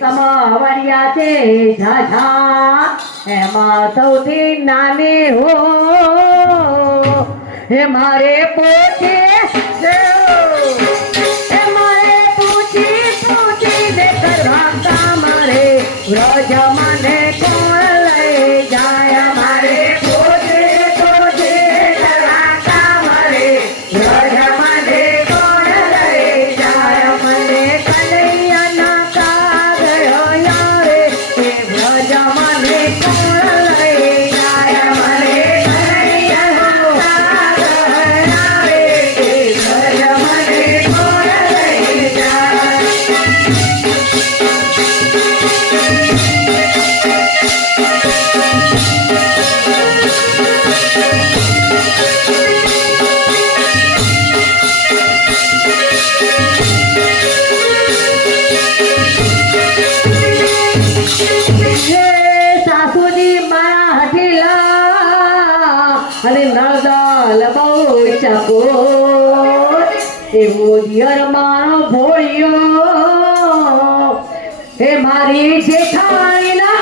समावरिया से झाझा एमा सौथी नानी हो हे मारे पोछे हे मारे पूछी पूछी देकर भागता मारे व्रज मने कोण लई जाय मारे पोछे पोछे भागता मारे व्रज मने कोण लई जाय मने कन्हैया ना मारो भोलियो हे मारी जेठानी ना